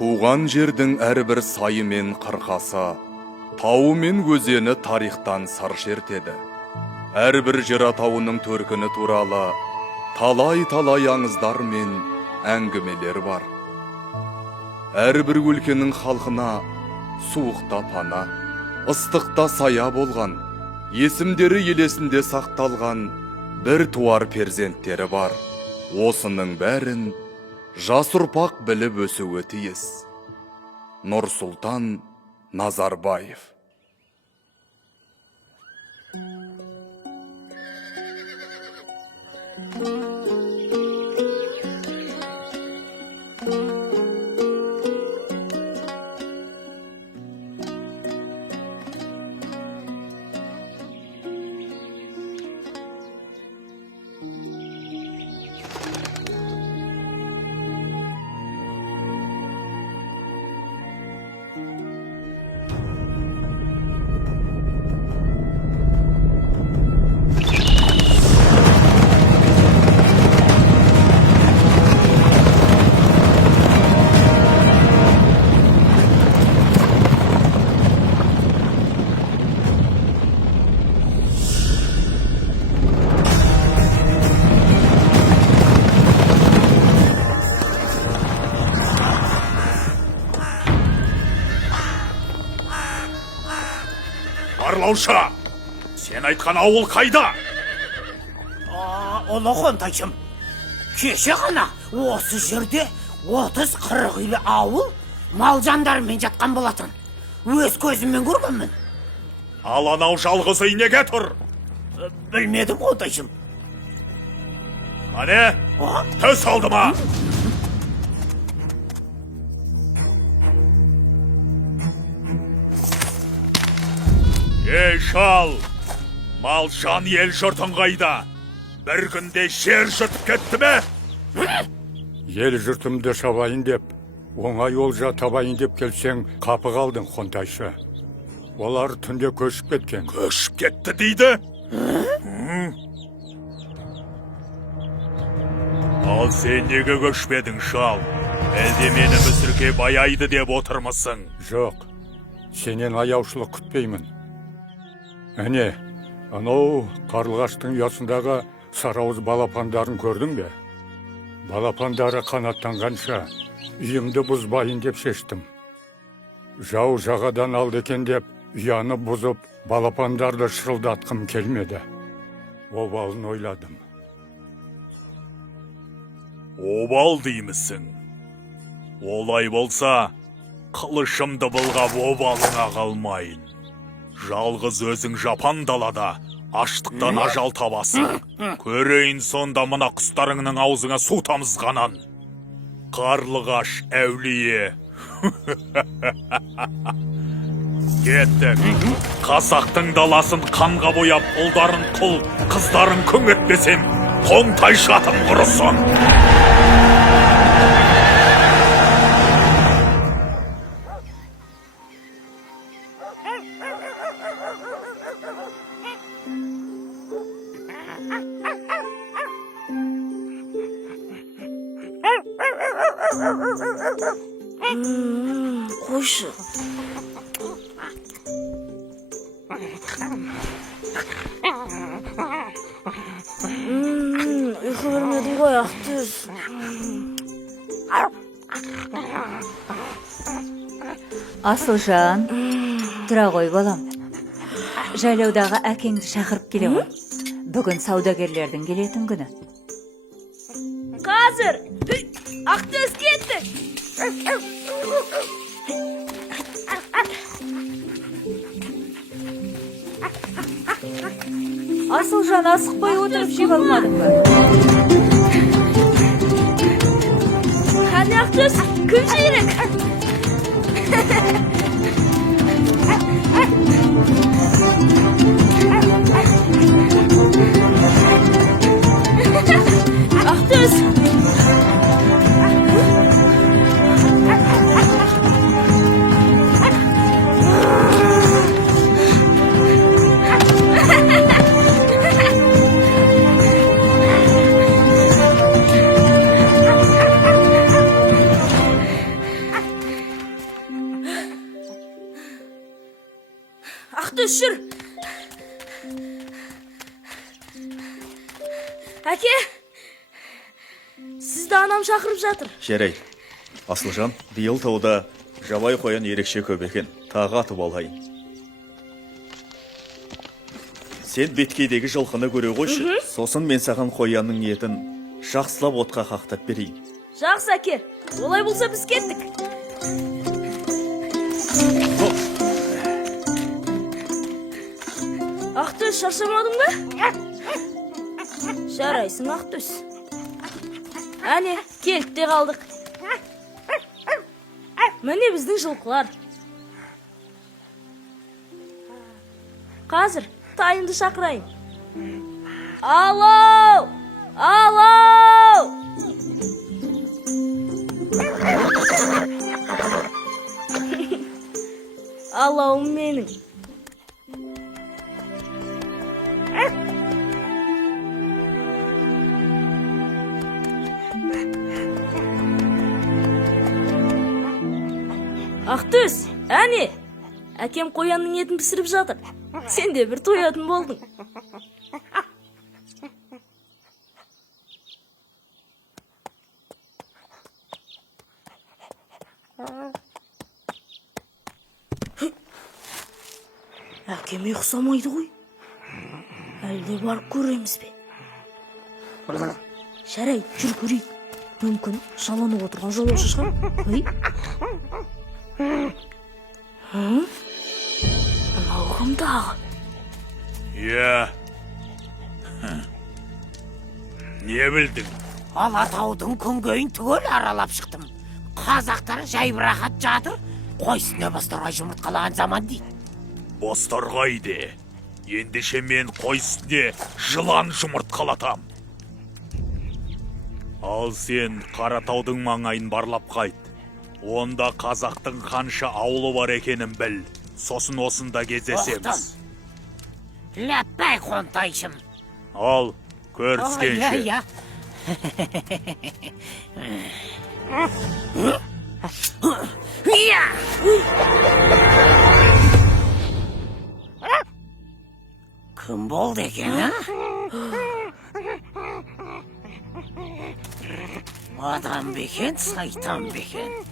Туған жердің әрбір сайы мен қырқасы, тауы мен өзені тарихтан сыр шертеді. Әрбір жер атауының төркіні туралы талай-талай аңыздар мен әңгімелер бар. Әрбір өлкенің халқына суықта пана, ыстықта сая болған, есімдері елесінде сақталған бір туар перзенттері бар. Осының бәрін жас ұрпақ біліп өсуі тиіс. Нұрсұлтан Назарбаев. Барлаушы, сен айтқан ауыл қайда? Ұлы Қонтайшым, кеше ғана осы жерде 30-40 үйлі ауыл мал жандарымен жатқан болатын. Өз көзіммен көргенмін. Ал анау жалғыз үй неге тұр? Білмедім, Қонтайшым. Ане, төс алды ма? Ей шал, мал жан ел жұртың қайда? Bir günde жер жыртып кетті ме? Ел жұртымды шабайын деп, оңай олжа табайын деп келсең, қапы қалдың, Қонтайшы. Олар түнде көшіп кеткен. Көшіп кетті дейді? Ал сен неге көшпедің, шал? Әлде мені мүсірке баяйды деп отырмысың? Жоқ, сенен аяушылық күтпеймін. Әне, анау қарлығаштың ұясындағы сарауыз балапандарын көрдің бе? Балапандары қанаттанғанша үйімді бұзбайын деп шештім. Жау жағадан алды екен деп ұяны бұзып, балапандарды шырылдатқым келмеді. Обалын ойладым. Обал деймісің? Олай болса, қылышымды былғап обалыңа қалмайын. Жалғыз өзің жапан далада аштықтан ажал табасың. Көрейін сонда мына құстарыңның аузыңа су тамызғанан. Қарлығаш әулие. Кеттік. Қазақтың даласын қанға бояп, ұлдарын құл, қыздарын күң етпесем, Қонтайшы атым құрысын. Қойшы. Ұйқы көрмедің ғой, Ақтөс. Асылжан, тұра ғой балам. Жайлаудағы әкеңді шақырып келе ғой. Бүгін саудагерлердің келетін күні. Қазір! Ақтөс кетті! Асылжан, асықпай отырып жеп алмадың ба? Қане Ақтөс, кім жейрек? Ақтөс! Ақтөс жүр. Әке, сізді анам шақырып жатыр. Жарай. Асылжан, биыл тауда жабай қоян ерекше көп екен. Тағы атып алайын. Сен беткейдегі жылқыны көре қойшы. Сосын мен саған қоянның етін жақсылап отқа қақтап берейін. Жақсы әке, олай болса біз кеттік. Ақтөс, шаршамадың ба? Жарайсың, Ақтөс. Әне, келіп те қалдық. Міне біздің жылқылар. Қазір тайымды шақырайын. Алау! Алау! Алауым менің. Ақтөс, әне, әкем қоянның етін пісіріп жатыр. Сен де бір тоятын болдың. Әкем ұйқысамайды ғой. Әлде барып көреміз бе? Жарай, жүр көрейік. Мүмкін жаланып отырған жолаушы шығар. Ой. Анау кім дағы? Иә. Не білдің? Алатаудың күнгейін түгел аралап шықтым. Қазақтар жайбырақат жатыр. Қойсына бастарға жұмыртқалаған заман дейді. Бостарғайды. Ендеше мен қойсыне жылан жұмыртқалатам. Ал сен Қаратаудың маңайын барлап қайт. Онда қазақтың қанша ауылы бар екенін біл. Сосын осында кездесеміз. Ләппәй қонтайшым. Ал, көріскенше. Иә. Кім болды екен, а? Адам бекен, сайтан бекен.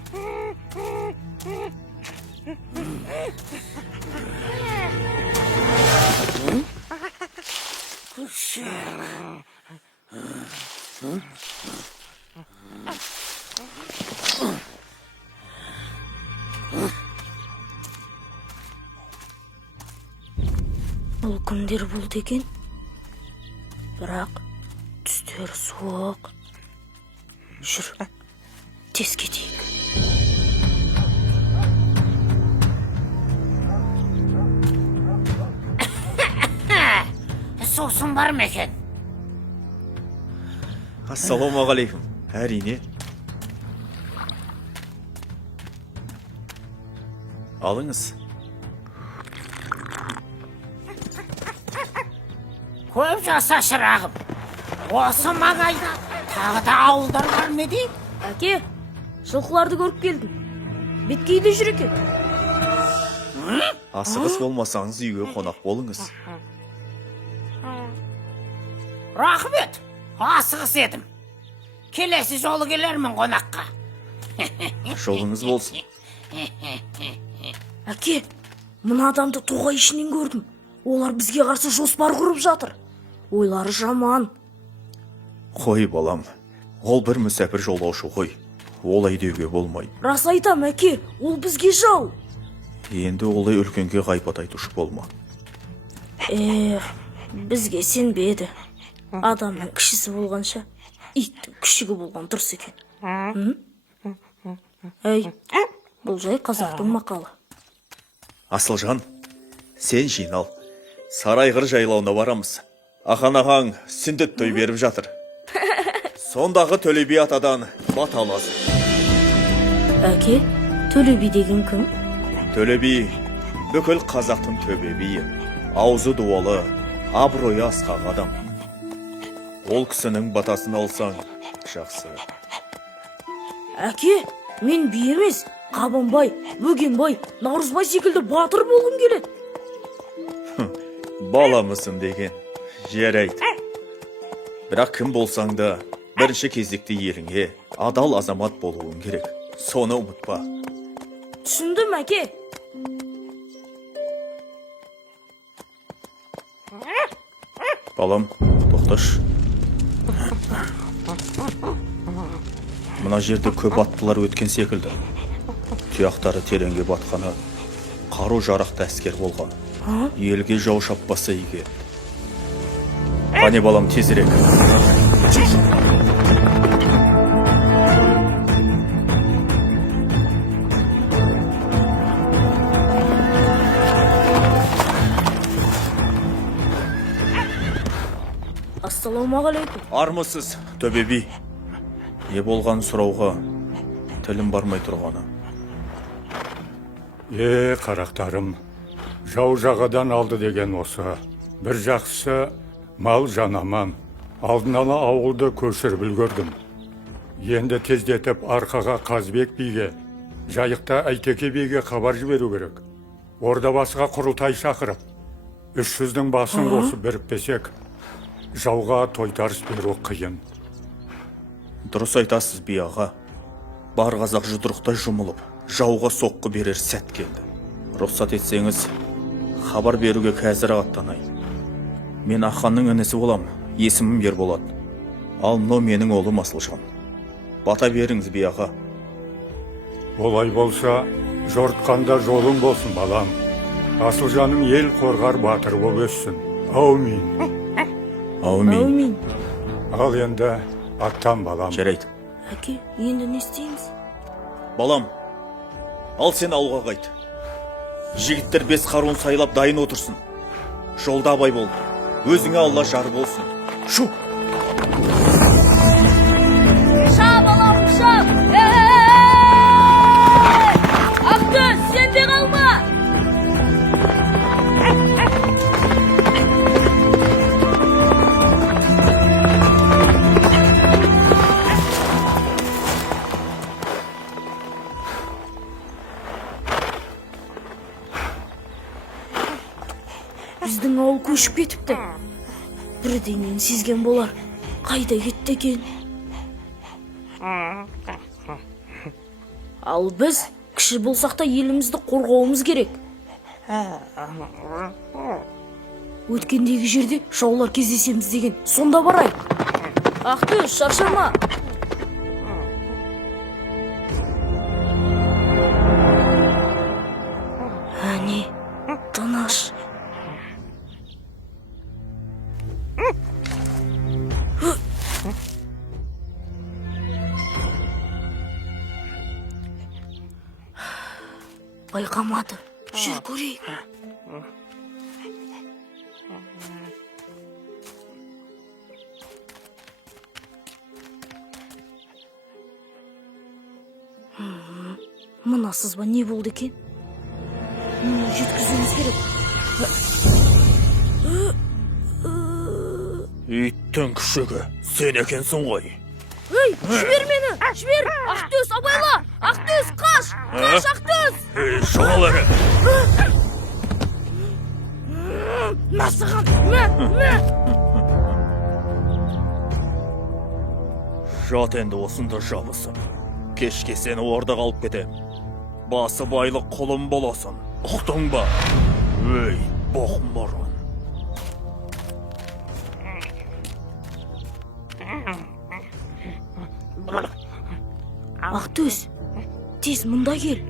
Бұл кімдер болды екен? Бірақ түстер суық. Жүр, тез кетейік. Сосын бар ма екен? Ассалаумағалейкум. Әрине. Алыңыз. Көп жаса шырағым. Осы маңайда тағы да ауылдар бар ма дейм? Әке, жылқыларды көріп келдім. Беткейде жүр екен. Асығыс болмасаңыз үйге қонақ болыңыз. Рахмет, асығыс едім. Келесі жолы келермін қонаққа. Жолыңыз болсын. Әке, мына адамды тоғай ішінен көрдім. Олар бізге қарсы жоспар құрып жатыр. Ойлары жаман. Қой балам, ол бір мүсәпір жолаушы ғой. Олай деуге болмайды. Рас айтам, әке, ол бізге жау. Енді олай үлкенге ғайбат айтушы болма. Бізге сенбеді. Адамның кішісі болғанша, иттің күшігі болған дұрыс екен. Әй, бұл жай қазақтың мақалы. Асылжан, сен жинал. Сарайғыр жайлауына барамыз. Ақан ағаң сүндет той беріп жатыр. Сондағы Төле би атадан бат аласың. Әке, Төле би деген кім? Төле би бүкіл қазақтың төбе биі. Аузы дуалы, абыройы асқақ адам. Ол кісінің батасын алсаң, жақсы. Әке, мен би емес, Қабанбай, Бөгенбай, Наурызбай секілді батыр болғым келеді. Баламысың деген. Жарайды. Бірақ кім болсаң да, бірінші кезекте еліңе адал азамат болуың керек. Соны ұмытпа. Түсіндім, әке. Балам, тоқташ. Мына жерде көп аттылар өткен секілді. Тұяқтары тереңге батқаны, қару жарақты әскер болған. Елге жау шаппаса иге. Қане балам, тезірек. Ассалаумағалейкум. Армысыз, төбе би. Не болған сұрауға тілім бармай тұрғаны. Қарақтарым, жау жағадан алды деген осы. Бір жақсы мал жанаман. Алдын ала ауылды көшіріп үлгердім. Енді тездетіп арқаға Қазбек биге, жайықта Әйтеке биге хабар жіберу керек. Орда басқа құрылтай шақырып, 300-дің басын қосып бірікпесек, жауға тойтарыс беру қиын. Дұрыс айтасыз би аға. Бар қазақ жұдырықтай жұмылып, жауға соққы берер сәт келді. Рұқсат етсеңіз, хабар беруге қазір аттанайын. Мен Аханның інісі болам, есімім Ерболат. Ал мынау менің ұлым Асылжан. Бата беріңіз би аға. Олай болса, жортқанда жолың болсын балам. Асылжаның ел қорғар батыр болып өссін. Аумин. Аумин. Ал енді аттан балам. Жарайды. Әке, енді не істейміз? Балам, ал сен ауылға қайт. Жігіттер 5 қаруын сайлап дайын отырсын. Жолда абай бол. Өзіңе Алла жар болсын. Шу! Ша, балам, ша! Ақтөс, сен де қалма! Біздің ауыл көшіп кетіпті. Бірдеңені сезген болар. Қайда кетті екен? Ал біз кіші болсақ та елімізді қорғауымыз керек. Өткендегі жерде жаулар кездесеміз деген. Сонда барайық. Ақтөс, шаршама. Әне, тыныш. Байқамады. Жүр көрейік. Мына сызба не болды екен? Мені жеткізуіміз керек. Иттің күшігі, сен екенсің ғой. Ей, жібер мені, жібер! Ақтөс, абайла! Ақтөс, қаш! Қаш, Ақтөс! Жоғал әрі. Насыған, Жат енді осында жабысын. Кешке сені орда қалып кетем. Басы байлы құлым боласын. Ұқтың ба? Ей, боқмарон. Ақтөс, тез мұнда кел.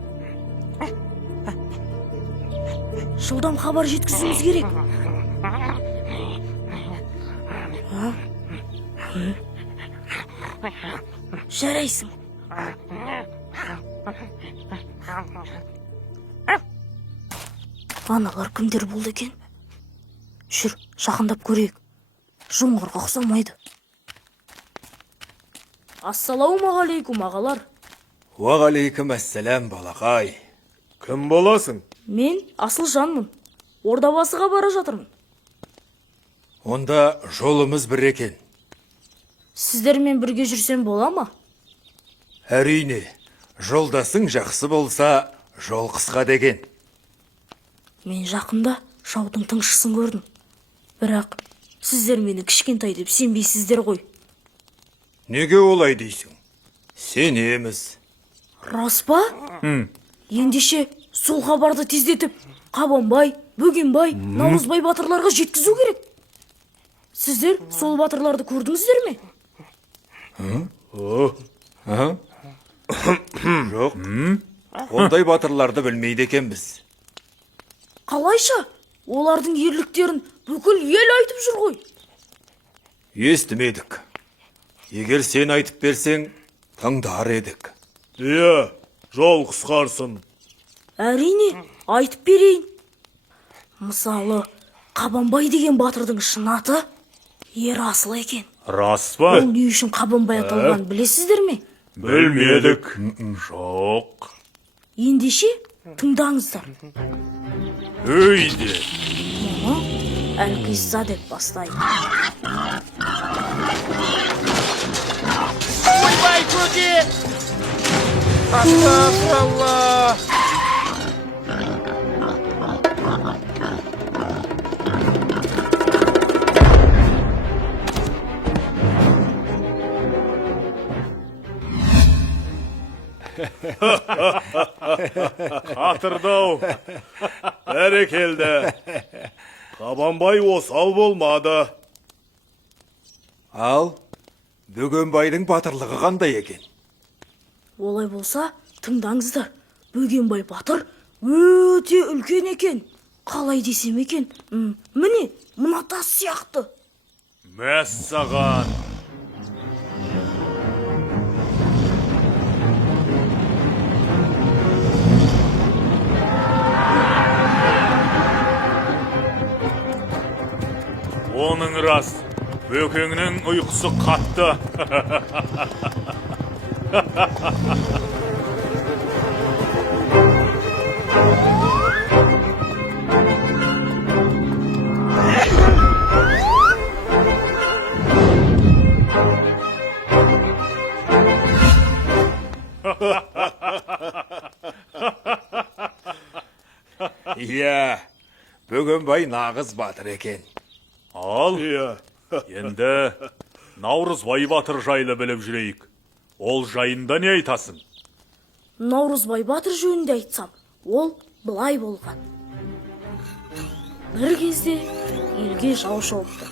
Жылдам хабар жеткізуіміз керек. Жарайсың. Аналар кімдер болды екен? Жүр, жақындап көрейік. Жоңғарға ұқсамайды. Ассалаумағалейкум, ағалар. Уағалейкум әссәләм, балақай. Кім боласың? Мен Асылжанмын. Ордабасыға бара жатырмын. Онда жолымыз бір екен. Сіздермен бірге жүрсем бола ма? Әрине, жолдасың жақсы болса, жол қысқа деген. Мен жақында жаудың тыңшысын көрдім. Бірақ сіздер мені кішкентай деп сенбейсіздер ғой. Неге олай дейсің? Сенеміз. Рас па? Ендеше сол хабарды тездетіп, Қабанбай, Бөгенбай, Наурызбай батырларға жеткізу керек. Сіздер сол батырларды көрдіңіздер ме? Жоқ. Ондай батырларды білмейді екенбіз. Қалайша? Олардың ерліктерін бүкіл ел айтып жүр ғой. Естімедік. Егер сен айтып берсең, тыңдар едік. Иә, жол қысқарсын. Әрине, айтып берейін. Мысалы, Қабанбай деген батырдың шын аты Ерасыл екен. Рас па? Ол не үшін Қабанбай аталғанын білесіздер ме? Білмедік. Жоқ. Ендеше тыңдаңыздар. Өйде. Әлқисса деп бастайды. Ойбай көке! Астағфиралла! Қатырдау. Бәрекелді. Қабанбай осал болмады. Ал, Бөгенбайдың батырлығы қандай екен? Олай болса, тыңдаңыздар. Бөгенбай батыр өте үлкен екен. Қалай десем екен? Міне, мына тас сияқты. Мәссаған. Оның рас, бөкеңнің ұйқысы қатты. Иә, Бөгенбай нағыз батыр екен. Ал, енді Наурызбай батыр жайлы біліп жүрейік. Ол жайында не айтасың? Наурызбай батыр жөнінде айтсам, ол былай болған. Бір кезде елге жау шауыпты.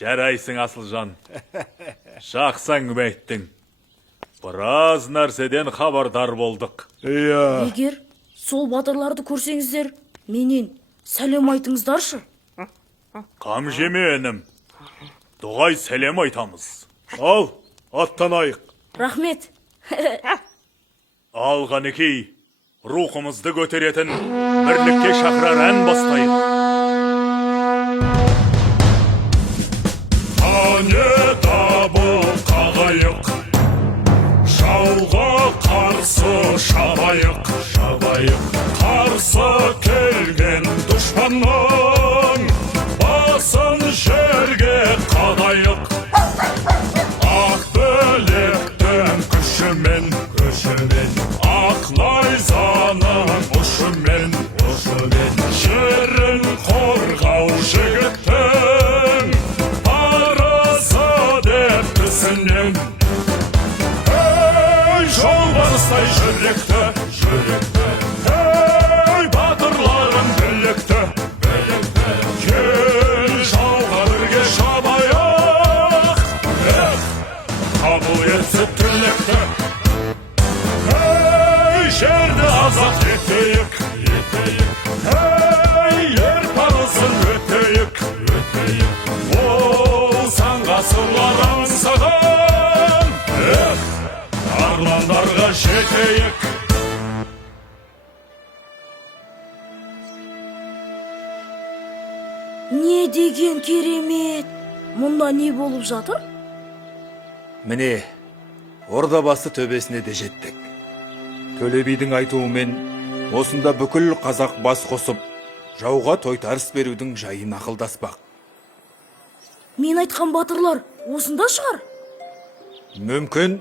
Жарайсың, Асылжан. Жақсы әңгіме айттың. Біраз нәрседен хабардар болдық. Егер сол батырларды көрсеңіздер, менен сәлем айтыңыздаршы. Қам жеме, інім. Дұғай сәлем айтамыз. Ал, аттанайық. Рахмет. Ал, Ғанекей, рухымызды көтеретін бірлікке шақырар ән бастайық. Ане дабыл қағайық, жауға қарсы шабайық, қарсы келген дұшпанның басын жерге қадайық. Ақ білектің күшімен, ақ найзаның ұшымен, жерін қорғау жігіттің парызы деп түсінен. Ей, жолбарыстай жүректі, ей, батырларым білікті, кел жауға бірге шабайық, қабыл етсе тілекті. Ей, жерді азат етейік, ей, ер парызын өтейік, ол сан ғасырлар аңсаған, армандарға жетейік. деген керемет. Мұнда не болып жатыр? Міне, Ордабасы төбесіне де жеттік. Төле бидің айтуымен осында бүкіл қазақ бас қосып, жауға тойтарыс берудің жайын ақылдаспақ. Мен айтқан батырлар осында шығар. Мүмкін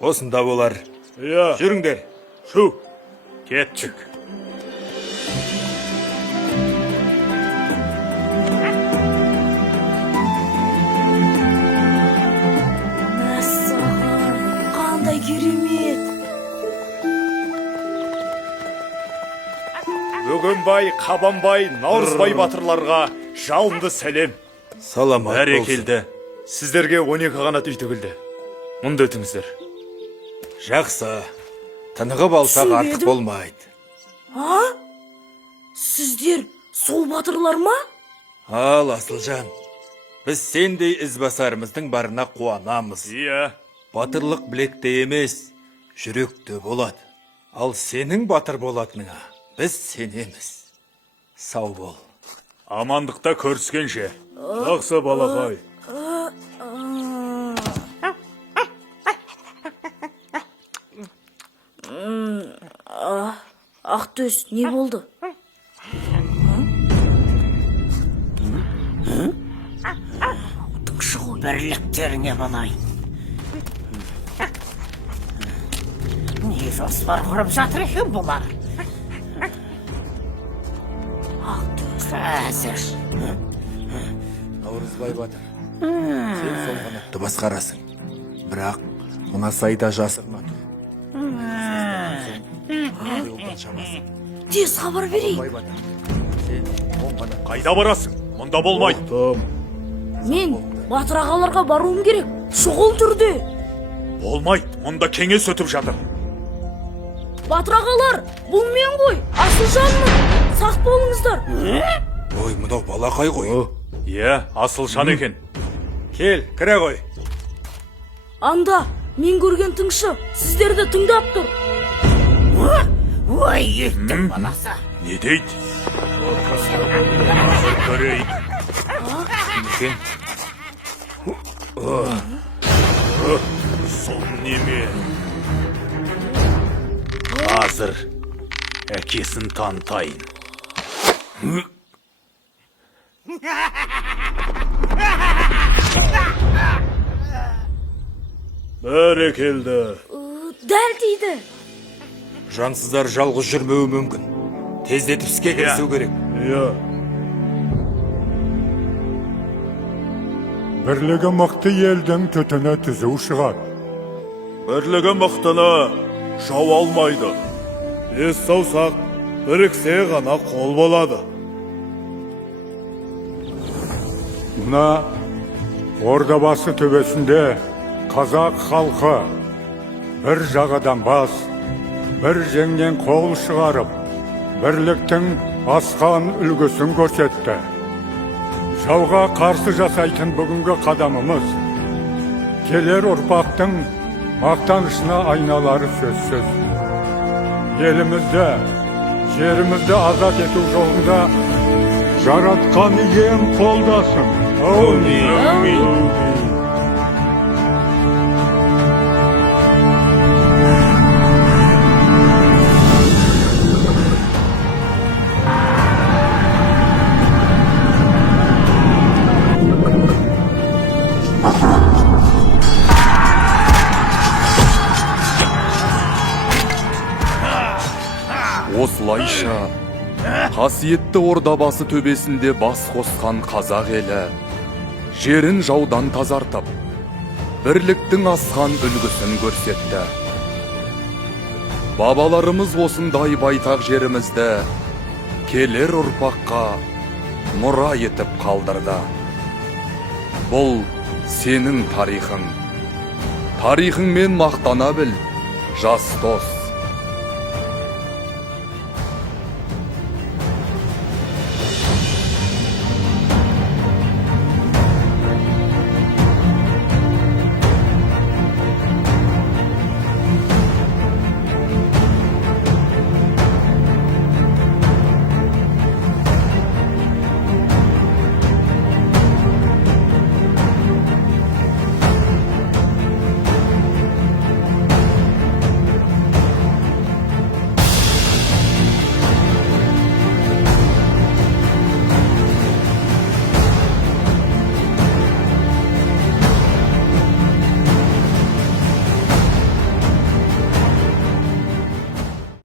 осында болар. Иә, Жүріңдер. шу, кеттік. Мәссаған, қандай керемет. Бөгенбай, Қабанбай, Наурызбай батырларға жалынды сәлем. Саламат болсын. Бәрекелді. Сіздерге 12 қанат үй тігілді. Мұнда өтіңіздер. Жақсы. Тынығып алсақ артық Түсінбедім. болмайды. А? Сіздер сол батырлар ма? Ал, Асылжан. Біз сендей ізбасарымыздың барына қуанамыз. Иә. Батырлық білекте емес, жүректе болады. Ал сенің батыр болатыныңа біз сенеміз. Сау бол. Амандықта көріскенше. Жақсы балақай. Ақтөс, не болды? Шығу бірліктеріне балай. Не жоспар құрып жатыр екен бұлар? Ақтөс, әзір. Наурызбай батыр, сен сол қанатты басқарасың. Бірақ мына сайда жасырма тұр. Тез хабар берейін. Қайда барасың? Мұнда болмайды. Мен батыр ағаларға баруым керек. Шұғыл түрде. Болмайды. Мұнда кеңес өтіп жатыр. Батыр ағалар, бұл мен ғой. Асылжанмын. Сақ болыңыздар. Ой, мынау балақай ғой. Иә, Асылжан екен. Кел, кіре ғой. Анда, мен көрген тыңшы сіздерді тыңдап тұр. Ой, еттің баласы. Не дейді? Көрейік. Екен, Сон неме? Қазір әкесін танытайын. Бәрекелді. Дәл дейді. жансыздар жалғыз жүрмеуі мүмкін. Тездетіп іске кірісу керек. Иә. Бірлігі мықты елдің түтіні түзу шығады. Бірлігі мықтыны жау алмайды. Бес саусақ біріксе ғана қол болады. Мына Ордабасы төбесінде қазақ халқы бір жағадан бас, бір жеңнен қол шығарып, бірліктің асқан үлгісін көрсетті. Жауға қарсы жасайтын бүгінгі қадамымыз келер ұрпақтың мақтанышына айналары сөзсіз. Елімізді, жерімізді азат ету жолында жаратқан ием қолдасын. Әумин. Осылайша қасиетті Ордабасы төбесінде бас қосқан қазақ елі жерін жаудан тазартып, бірліктің асқан үлгісін көрсетті. Бабаларымыз осындай байтақ жерімізді келер ұрпаққа мұра етіп қалдырды. Бұл сенің тарихың. Тарихыңмен мақтана біл, жас дос.